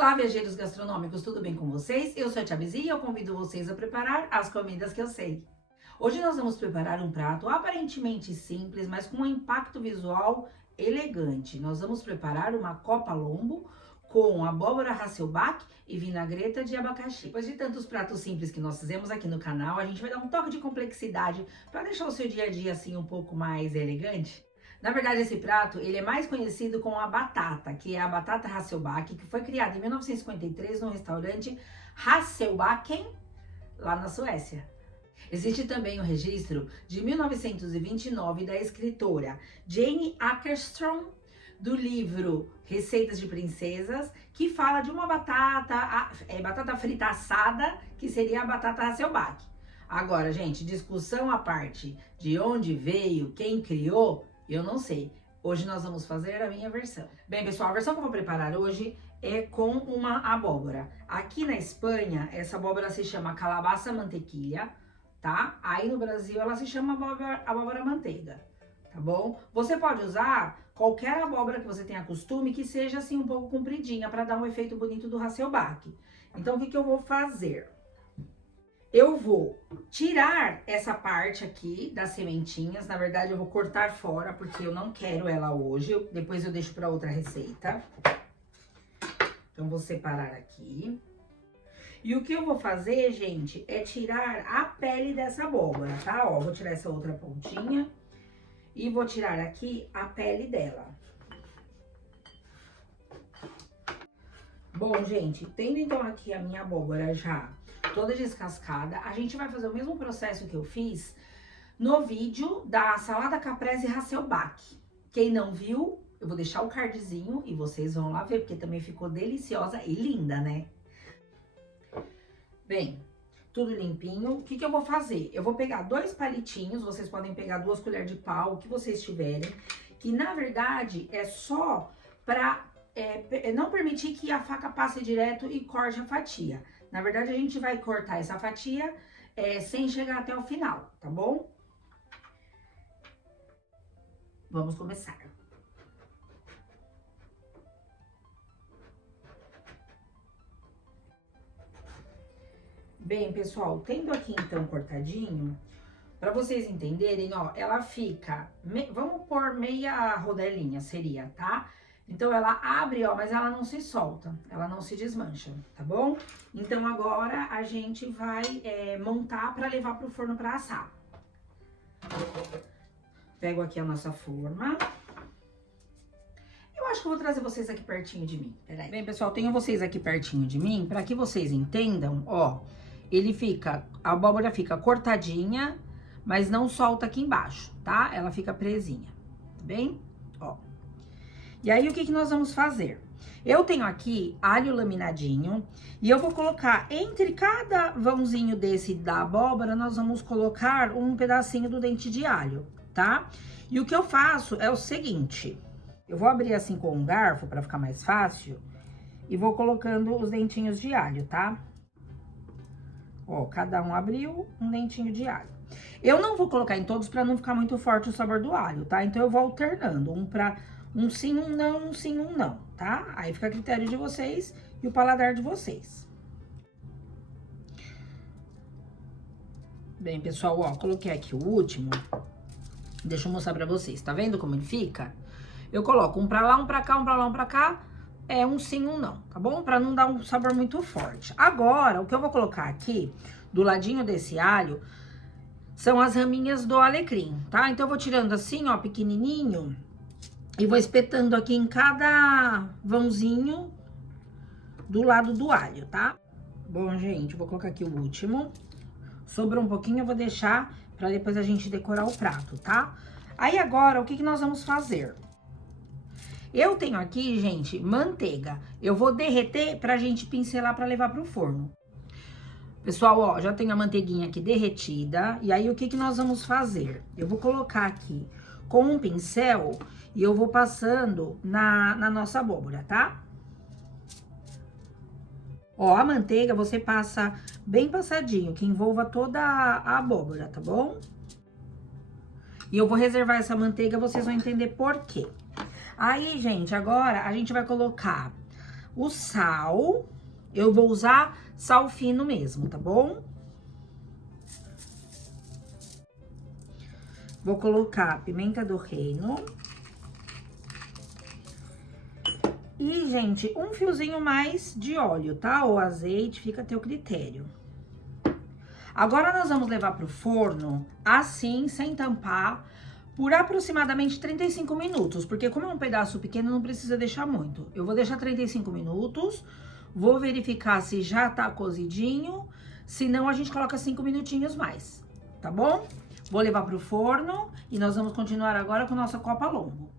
Olá, viajantes gastronômicos, tudo bem com vocês? Eu sou a Tia Bizi e eu convido vocês a preparar as comidas que eu sei. Hoje nós vamos preparar um prato aparentemente simples, mas com um impacto visual elegante. Nós vamos preparar uma copa lombo com abóbora Hasselback e vinagreta de abacaxi. Depois de tantos pratos simples que nós fizemos aqui no canal, a gente vai dar um toque de complexidade para deixar o seu dia a dia assim um pouco mais elegante. Na verdade, esse prato, ele é mais conhecido como a batata, que é a batata Hasselback, que foi criada em 1953 no restaurante Hasselbacken, lá na Suécia. Existe também o registro de 1929 da escritora Jane Åkerström, do livro Receitas de Princesas, que fala de uma batata frita assada, que seria a batata Hasselback. Agora, gente, discussão à parte de onde veio, quem criou, eu não sei. Hoje nós vamos fazer a minha versão. Bem, pessoal, a versão que eu vou preparar hoje é com uma abóbora. Aqui na Espanha, essa abóbora se chama calabaça mantequilla, tá? Aí no Brasil, ela se chama abóbora manteiga, tá bom? Você pode usar qualquer abóbora que você tenha costume, que seja assim um pouco compridinha, para dar um efeito bonito do Hasselback. Então, o que eu vou fazer? Eu vou tirar essa parte aqui das sementinhas. Na verdade, eu vou cortar fora, porque eu não quero ela hoje. Depois eu deixo para outra receita. Então, vou separar aqui. E o que eu vou fazer, gente, é tirar a pele dessa abóbora, tá? Ó, vou tirar essa outra pontinha. E vou tirar aqui a pele dela. Bom, gente, tendo então aqui a minha abóbora já toda descascada, a gente vai fazer o mesmo processo que eu fiz no vídeo da salada caprese Hasselback. Quem não viu, eu vou deixar o cardzinho e vocês vão lá ver, porque também ficou deliciosa e linda, né? Bem, tudo limpinho. O que eu vou fazer? Eu vou pegar 2 palitinhos, vocês podem pegar 2 colheres de pau, o que vocês tiverem, que na verdade é só pra não permitir que a faca passe direto e corte a fatia. Na verdade, a gente vai cortar essa fatia sem chegar até o final, tá bom? Vamos começar. Bem, pessoal, tendo aqui então cortadinho, pra vocês entenderem, ó, ela fica, vamos pôr meia rodelinha, seria, tá? Então, ela abre, ó, mas ela não se solta, ela não se desmancha, tá bom? Então, agora, a gente vai montar pra levar pro forno pra assar. Pego aqui a nossa forma. Eu acho que eu vou trazer vocês aqui pertinho de mim, peraí. Bem, pessoal, tenho vocês aqui pertinho de mim, pra que vocês entendam, ó, a abóbora fica cortadinha, mas não solta aqui embaixo, tá? Ela fica presinha, tá bem? Ó. E aí, o que nós vamos fazer? Eu tenho aqui alho laminadinho e eu vou colocar entre cada vãozinho desse da abóbora, nós vamos colocar um pedacinho do dente de alho, tá? E o que eu faço é o seguinte, eu vou abrir assim com um garfo para ficar mais fácil e vou colocando os dentinhos de alho, tá? Ó, cada um abriu um dentinho de alho. Eu não vou colocar em todos para não ficar muito forte o sabor do alho, tá? Então, eu vou alternando, um sim, um não, um sim, um não, tá? Aí fica a critério de vocês e o paladar de vocês. Bem, pessoal, ó, coloquei aqui o último. Deixa eu mostrar pra vocês, tá vendo como ele fica? Eu coloco um pra lá, um pra cá, um pra lá, um pra cá. É um sim, um não, tá bom? Pra não dar um sabor muito forte. Agora, o que eu vou colocar aqui, do ladinho desse alho, são as raminhas do alecrim, tá? Então, eu vou tirando assim, ó, pequenininho. E vou espetando aqui em cada vãozinho do lado do alho, tá? Bom, gente, vou colocar aqui o último. Sobrou um pouquinho, eu vou deixar pra depois a gente decorar o prato, tá? Aí, agora, o que nós vamos fazer? Eu tenho aqui, gente, manteiga. Eu vou derreter pra gente pincelar pra levar pro forno. Pessoal, ó, já tenho a manteiguinha aqui derretida. E aí, o que nós vamos fazer? Eu vou colocar aqui com um pincel e eu vou passando na nossa abóbora, tá? Ó, a manteiga você passa bem passadinho, que envolva toda a abóbora, tá bom? E eu vou reservar essa manteiga, vocês vão entender por quê. Aí, gente, agora a gente vai colocar O sal, eu vou usar sal fino mesmo, tá bom? Vou colocar pimenta do reino. E, gente, um fiozinho mais de óleo, tá? Ou azeite, fica a teu critério. Agora, nós vamos levar pro forno, assim, sem tampar, por aproximadamente 35 minutos. Porque como é um pedaço pequeno, não precisa deixar muito. Eu vou deixar 35 minutos, vou verificar se já tá cozidinho. Se não, a gente coloca 5 minutinhos mais, tá bom? Vou levar pro forno e nós vamos continuar agora com nossa copa lombo.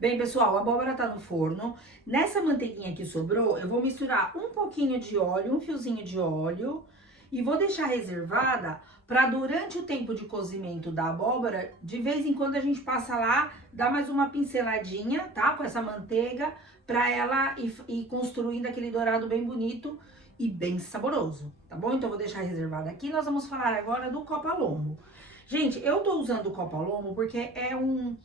Bem, pessoal, a abóbora tá no forno. Nessa manteiguinha que sobrou, eu vou misturar um pouquinho de óleo, um fiozinho de óleo, e vou deixar reservada para durante o tempo de cozimento da abóbora, de vez em quando a gente passa lá, dá mais uma pinceladinha, tá? Com essa manteiga, para ela ir construindo aquele dourado bem bonito e bem saboroso, tá bom? Então, vou deixar reservada aqui. Nós vamos falar agora do copa lombo. Gente, eu tô usando o copa lombo porque é um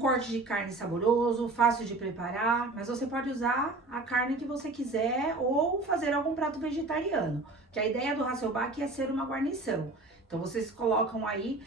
corte de carne saboroso, fácil de preparar, mas você pode usar a carne que você quiser ou fazer algum prato vegetariano, que a ideia do Hasselback é ser uma guarnição. Então, vocês colocam aí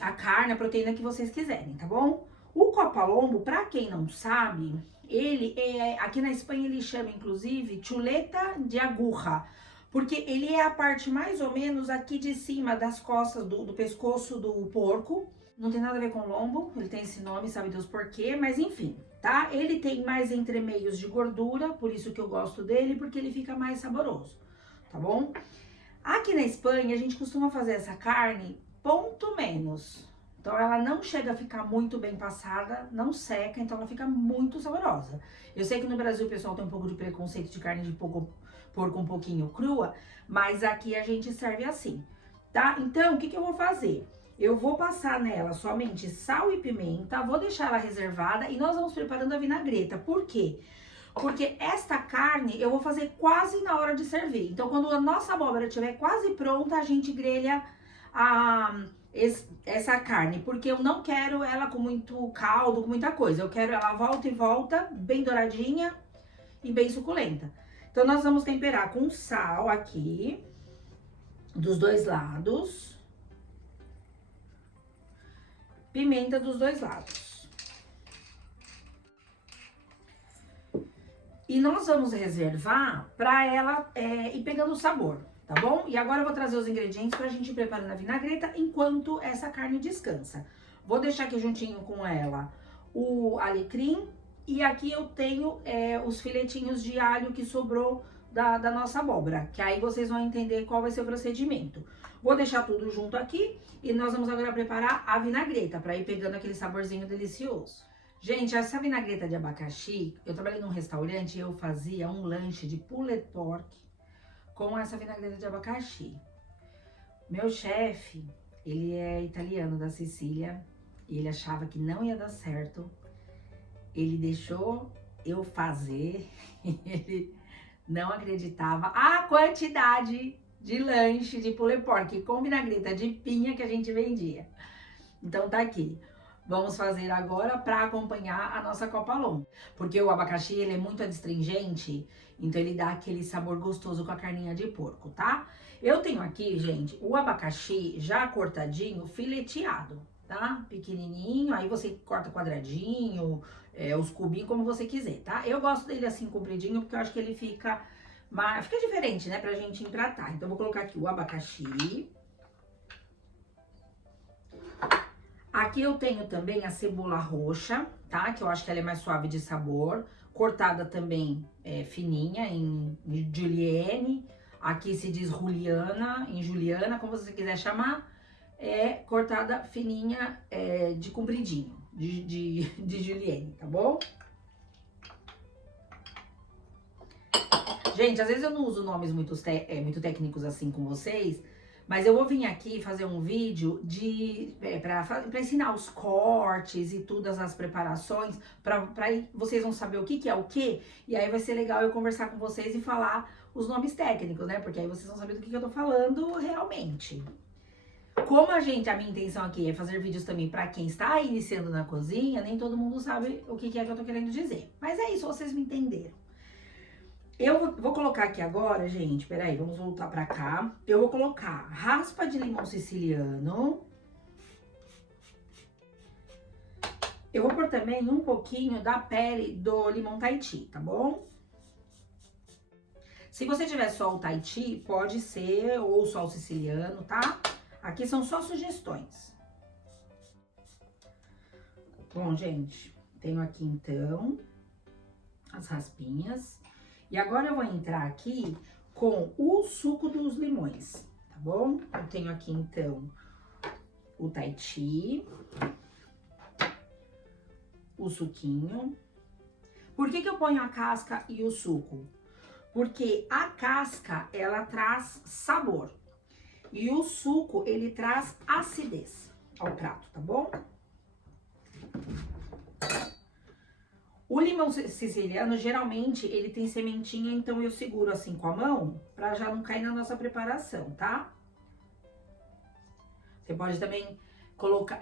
a carne, a proteína que vocês quiserem, tá bom? O copa lombo, pra quem não sabe, ele é, aqui na Espanha ele chama, inclusive, chuleta de agurra, porque ele é a parte mais ou menos aqui de cima das costas do pescoço do porco. Não tem nada a ver com lombo, ele tem esse nome, sabe Deus por quê, mas enfim, tá? Ele tem mais entremeios de gordura, por isso que eu gosto dele, porque ele fica mais saboroso, tá bom? Aqui na Espanha, a gente costuma fazer essa carne ponto menos. Então, ela não chega a ficar muito bem passada, não seca, então ela fica muito saborosa. Eu sei que no Brasil o pessoal tem um pouco de preconceito de carne de porco um pouquinho crua, mas aqui a gente serve assim, tá? Então, o que eu vou fazer? Eu vou passar nela somente sal e pimenta, vou deixar ela reservada e nós vamos preparando a vinagreta. Por quê? Porque esta carne eu vou fazer quase na hora de servir. Então, quando a nossa abóbora estiver quase pronta, a gente grelha essa carne. Porque eu não quero ela com muito caldo, com muita coisa. Eu quero ela volta e volta, bem douradinha e bem suculenta. Então, nós vamos temperar com sal aqui, dos dois lados. Pimenta dos dois lados. E nós vamos reservar para ela ir pegando o sabor, tá bom? E agora eu vou trazer os ingredientes pra gente ir preparando a vinagreta enquanto essa carne descansa. Vou deixar aqui juntinho com ela o alecrim e aqui eu tenho os filetinhos de alho que sobrou da nossa abóbora, que aí vocês vão entender qual vai ser o procedimento. Vou deixar tudo junto aqui e nós vamos agora preparar a vinagreta para ir pegando aquele saborzinho delicioso. Gente, essa vinagreta de abacaxi, eu trabalhei num restaurante e eu fazia um lanche de pulled pork com essa vinagreta de abacaxi. Meu chefe, ele é italiano da Sicília e ele achava que não ia dar certo. Ele deixou eu fazer, ele não acreditava a quantidade de lanche de pulled pork com vinagreta de pinha que a gente vendia. Então tá aqui. Vamos fazer agora para acompanhar a nossa copa lombo. Porque o abacaxi, ele é muito adstringente, então ele dá aquele sabor gostoso com a carninha de porco, tá? Eu tenho aqui, gente, o abacaxi já cortadinho, fileteado, tá? Pequenininho, aí você corta quadradinho, os cubinhos, como você quiser, tá? Eu gosto dele assim, compridinho, porque eu acho que ele fica diferente, né, pra gente empratar. Então, eu vou colocar aqui o abacaxi. Aqui eu tenho também a cebola roxa, tá? Que eu acho que ela é mais suave de sabor. Cortada também fininha, em julienne. Aqui se diz juliana, em juliana, como você quiser chamar. Cortada fininha, de compridinho, de julienne, tá bom? Gente, às vezes eu não uso nomes muito técnicos assim com vocês, mas eu vou vir aqui fazer um vídeo pra ensinar os cortes e todas as preparações, pra vocês vão saber o que é o que, e aí vai ser legal eu conversar com vocês e falar os nomes técnicos, né? Porque aí vocês vão saber do que eu tô falando realmente. Como a minha intenção aqui é fazer vídeos também pra quem está iniciando na cozinha, nem todo mundo sabe o que é que eu tô querendo dizer. Mas é isso, vocês me entenderam. Eu vou colocar aqui agora, gente, peraí, vamos voltar pra cá. Eu vou colocar raspa de limão siciliano. Eu vou pôr também um pouquinho da pele do limão Tahiti, tá bom? Se você tiver só o Tahiti, pode ser, ou só o siciliano, tá? Aqui são só sugestões. Bom, gente, tenho aqui então as raspinhas. E agora eu vou entrar aqui com o suco dos limões, tá bom? Eu tenho aqui então o Tahiti, o suquinho. Por que eu ponho a casca e o suco? Porque a casca, ela traz sabor. E o suco, ele traz acidez ao prato, tá bom? O limão siciliano, geralmente, ele tem sementinha, então eu seguro assim com a mão, pra já não cair na nossa preparação, tá? Você pode também colocar,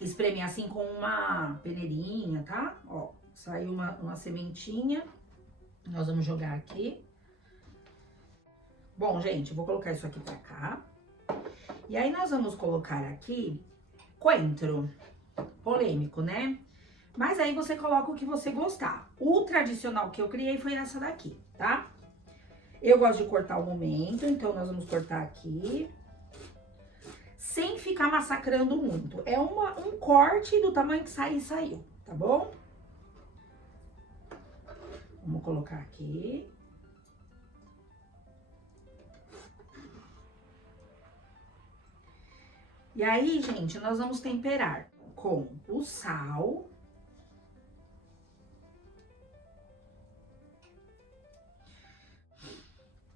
espremer assim com uma peneirinha, tá? Ó, saiu uma sementinha. Nós vamos jogar aqui. Bom, gente, eu vou colocar isso aqui pra cá. E aí, nós vamos colocar aqui coentro. Polêmico, né? Mas aí você coloca o que você gostar. O tradicional que eu criei foi essa daqui, tá? Eu gosto de cortar o momento, então nós vamos cortar aqui. Sem ficar massacrando muito. É um corte do tamanho que sair, saiu, tá bom? Vamos colocar aqui. E aí, gente, nós vamos temperar com o sal.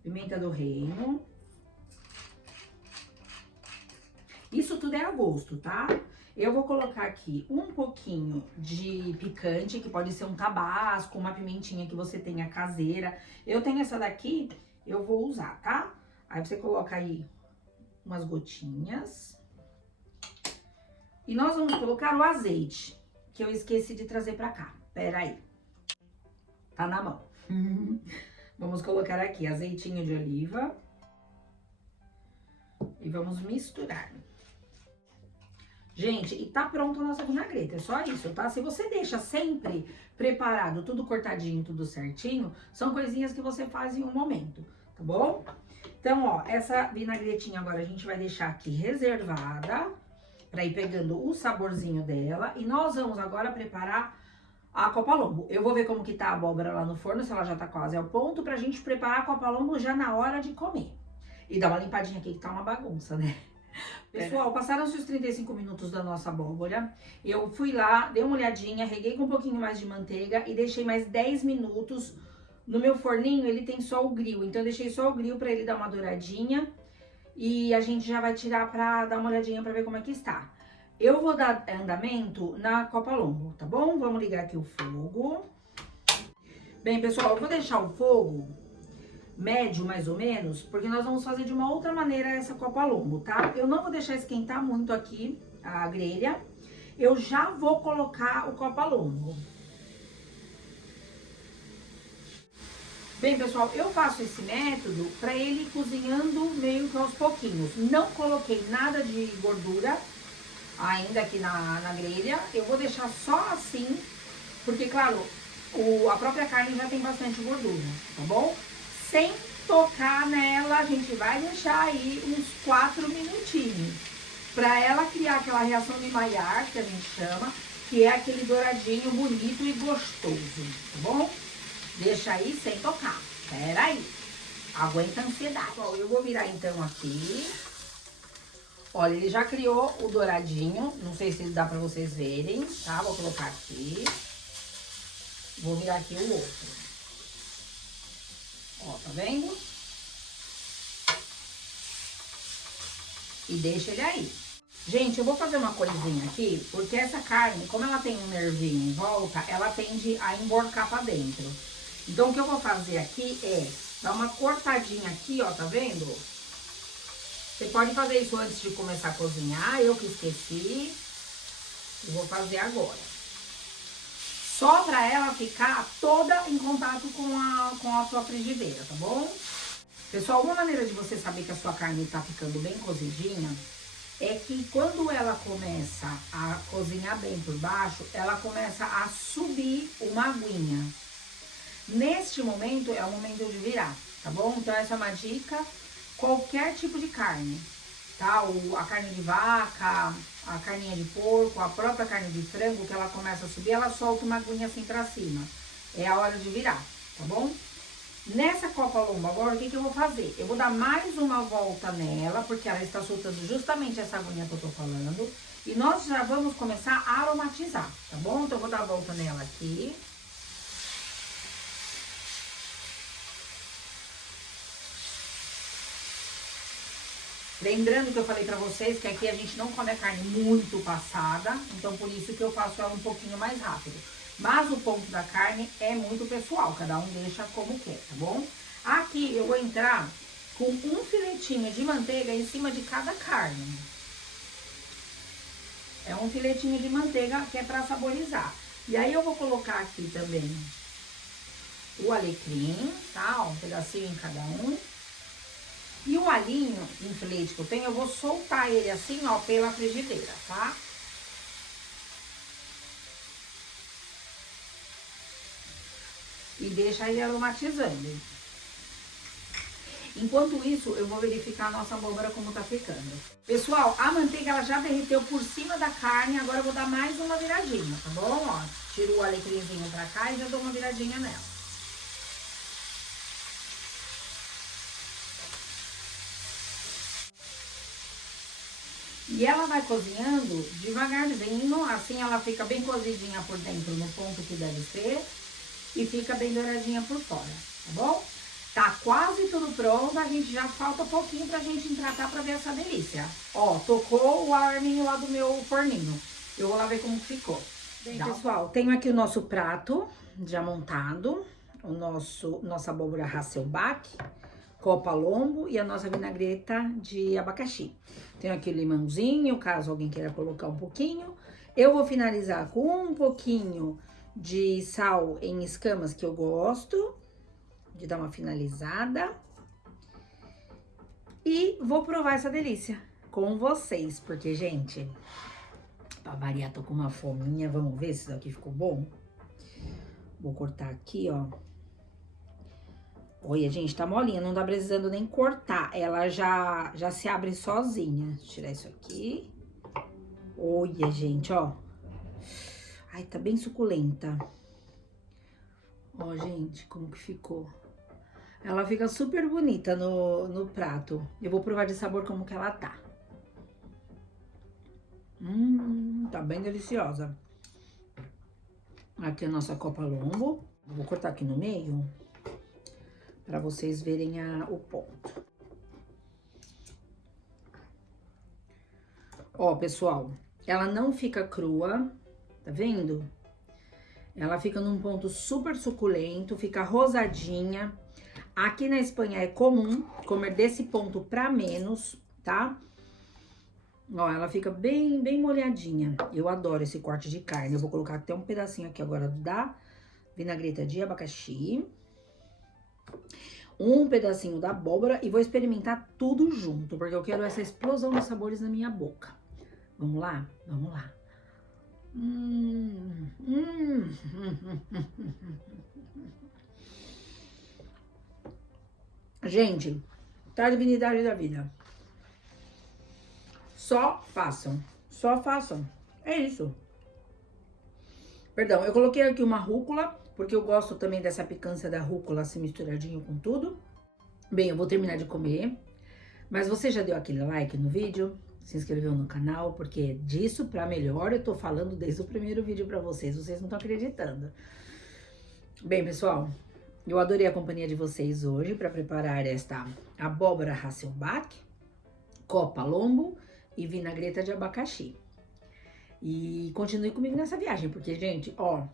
Pimenta do reino. Isso tudo é a gosto, tá? Eu vou colocar aqui um pouquinho de picante, que pode ser um tabasco, uma pimentinha que você tenha caseira. Eu tenho essa daqui, eu vou usar, tá? Aí você coloca aí umas gotinhas. E nós vamos colocar o azeite, que eu esqueci de trazer pra cá. Pera aí. Tá na mão. Vamos colocar aqui azeitinho de oliva. E vamos misturar. Gente, e tá pronta a nossa vinagreta, é só isso, tá? Se você deixa sempre preparado, tudo cortadinho, tudo certinho, são coisinhas que você faz em um momento, tá bom? Então, ó, essa vinagretinha agora a gente vai deixar aqui reservada, pra ir pegando o saborzinho dela. E nós vamos agora preparar a copa lombo. Eu vou ver como que tá a abóbora lá no forno, se ela já tá quase ao ponto, pra gente preparar a copa lombo já na hora de comer. E dar uma limpadinha aqui, que tá uma bagunça, né? Pessoal, passaram-se os 35 minutos da nossa abóbora. Eu fui lá, dei uma olhadinha, reguei com um pouquinho mais de manteiga e deixei mais 10 minutos no meu forninho. Ele tem só o grill, então eu deixei só o grill pra ele dar uma douradinha. E a gente já vai tirar pra dar uma olhadinha pra ver como é que está. Eu vou dar andamento na copa lombo, tá bom? Vamos ligar aqui o fogo. Bem, pessoal, eu vou deixar o fogo médio, mais ou menos, porque nós vamos fazer de uma outra maneira essa copa lombo, tá? Eu não vou deixar esquentar muito aqui a grelha. Eu já vou colocar o copa lombo. Bem, pessoal, eu faço esse método para ele ir cozinhando meio que aos pouquinhos. Não coloquei nada de gordura ainda aqui na grelha. Eu vou deixar só assim, porque, claro, a própria carne já tem bastante gordura, tá bom? Sem tocar nela, a gente vai deixar aí uns 4 minutinhos. Pra ela criar aquela reação de Maillard, que a gente chama, que é aquele douradinho bonito e gostoso, tá bom? Deixa aí sem tocar. Pera aí. Aguenta a ansiedade. Bom, eu vou virar então aqui. Olha, ele já criou o douradinho. Não sei se dá pra vocês verem, tá? Vou colocar aqui. Vou virar aqui o outro. Ó, tá vendo? E deixa ele aí. Gente, eu vou fazer uma coisinha aqui, porque essa carne, como ela tem um nervinho em volta, ela tende a emborcar pra dentro. Então, o que eu vou fazer aqui é dar uma cortadinha aqui, ó, tá vendo? Você pode fazer isso antes de começar a cozinhar, eu que esqueci. Eu vou fazer agora. Só pra ela ficar toda em contato com a sua frigideira, tá bom? Pessoal, uma maneira de você saber que a sua carne tá ficando bem cozidinha é que quando ela começa a cozinhar bem por baixo, ela começa a subir uma aguinha. Neste momento é o momento de virar, tá bom? Então essa é uma dica, qualquer tipo de carne, tá? A carne de vaca, a carninha de porco, a própria carne de frango, que ela começa a subir, ela solta uma aguinha assim pra cima. É a hora de virar, tá bom? Nessa copa lomba agora, o que eu vou fazer? Eu vou dar mais uma volta nela, porque ela está soltando justamente essa aguinha que eu tô falando. E nós já vamos começar a aromatizar, tá bom? Então eu vou dar a volta nela aqui. Lembrando que eu falei pra vocês que aqui a gente não come a carne muito passada, então por isso que eu faço ela um pouquinho mais rápido. Mas o ponto da carne é muito pessoal, cada um deixa como quer, tá bom? Aqui eu vou entrar com um filetinho de manteiga em cima de cada carne. É um filetinho de manteiga que é pra saborizar. E aí eu vou colocar aqui também o alecrim, tá? Um pedacinho em cada um. E o alhinho em filete que eu tenho, eu vou soltar ele assim, ó, pela frigideira, tá? E deixa ele aromatizando. Enquanto isso, eu vou verificar a nossa abóbora como tá ficando. Pessoal, a manteiga ela já derreteu por cima da carne, agora eu vou dar mais uma viradinha, tá bom? Ó, tiro o alecrimzinho pra cá e já dou uma viradinha nela. E ela vai cozinhando devagarzinho, assim ela fica bem cozidinha por dentro, no ponto que deve ser. E fica bem douradinha por fora, tá bom? Tá quase tudo pronto, a gente já falta pouquinho pra gente empratar pra ver essa delícia. Ó, tocou o alarminho lá do meu forninho. Eu vou lá ver como ficou. Bem, pessoal, tenho aqui o nosso prato já montado, nossa abóbora Hasselback, copa lombo e a nossa vinagreta de abacaxi. Tenho aqui o limãozinho, caso alguém queira colocar um pouquinho. Eu vou finalizar com um pouquinho de sal em escamas, que eu gosto de dar uma finalizada. E vou provar essa delícia com vocês, porque, gente, pra variar, tô com uma fominha. Vamos ver se isso aqui ficou bom? Vou cortar aqui, ó. Olha, gente, tá molinha, não tá precisando nem cortar. Ela já se abre sozinha. Deixa eu tirar isso aqui. Olha, gente, ó. Ai, tá bem suculenta. Ó, gente, como que ficou. Ela fica super bonita no prato. Eu vou provar de sabor como que ela tá. Tá bem deliciosa. Aqui a nossa copa lombo. Vou cortar aqui no meio, pra vocês verem o ponto. Ó, pessoal, ela não fica crua, tá vendo? Ela fica num ponto super suculento, fica rosadinha. Aqui na Espanha é comum comer desse ponto pra menos, tá? Ó, ela fica bem molhadinha. Eu adoro esse corte de carne. Eu vou colocar até um pedacinho aqui agora da vinagreta de abacaxi. Um pedacinho da abóbora e vou experimentar tudo junto, porque eu quero essa explosão de sabores na minha boca. Vamos lá? Vamos lá. Gente, tá a divinidade da vida. Só façam. Só façam. É isso. Perdão, eu coloquei aqui uma rúcula, porque eu gosto também dessa picância da rúcula, assim, misturadinho com tudo. Bem, eu vou terminar de comer. Mas você já deu aquele like no vídeo? Se inscreveu no canal? Porque disso pra melhor eu tô falando desde o primeiro vídeo pra vocês. Vocês não estão acreditando. Bem, pessoal, eu adorei a companhia de vocês hoje pra preparar esta abóbora Hasselback, copa lombo e vinagreta de abacaxi. E continue comigo nessa viagem, porque, gente, ó,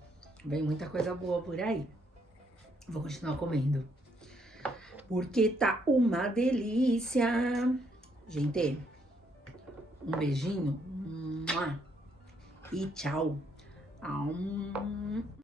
vem muita coisa boa por aí. Vou continuar comendo, porque tá uma delícia. Gente, um beijinho e tchau.